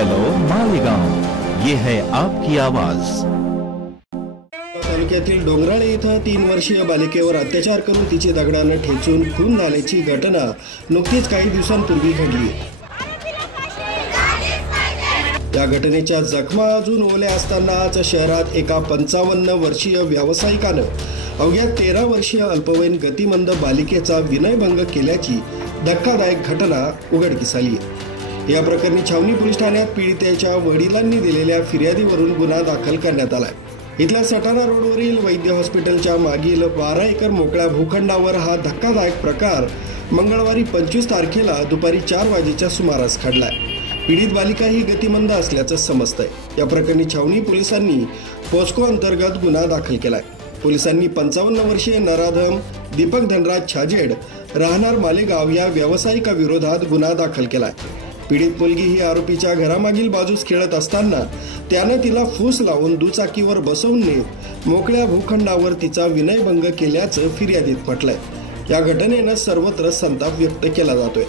Hello Malegaon, ये है आपकी आवाज। तालुक्यातील डोंगराळे इथं 3 वर्षीय बालिकेवर अत्याचार करून तिची दगडाने ठेचून खून झाल्याची घटना नुकतीच काही दिवसांपूर्वी घडली। या घटनेच्या जखमा अजून ओल्या असताना आज शहरात एका 55 वर्षीय व्यावसायिकाने अवघ्या 13 वर्षीय अल्पवयीन गतिमंद बालिकेचा विनयभंग केल्याची धक्कादायक घटना उघडकीस आली। या प्रकरणी छावणी पोलीस ठाण्यात पीडितेच्या वडिलांनी दिलेल्या फिर्यादीवरून गुन्हा दाखल करण्यात आलाय। इथल्या सटाणा रोडवरील वैद्य हॉस्पिटलच्या मागील 12 एकर मोकळ्या भूखंडावर हा धक्कादायक प्रकार मंगळवारी 25 तारखेला दुपारी 4 वाजेच्या सुमारास घडलाय। पीडित बालिका ही गतिमंद असल्याचं समजतंय। या प्रकरणी छावणी पोलिसांनी पोस्को अंतर्गत गुन्हा दाखल केलाय। पोलिसांनी 55 वर्षीय नराधम दीपक धनराज छाजेड राहणार मालेगाव या व्यावसायिकाविरोधात गुन्हा दाखल केलाय। पीडित मुलगी ही आरोपीच्या घरामागील बाजूस खेळत असताना त्यानं तिला फूस लावून दुचाकीवर बसवून नेत मोकळ्या भूखंडावर तिचा विनयभंग केल्याचं फिर्यादीत म्हटलंय। या घटनेनं सर्वत्र संताप व्यक्त केला जातोय।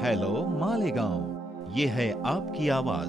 हेलो मालेगांव, ये है आपकी आवाज।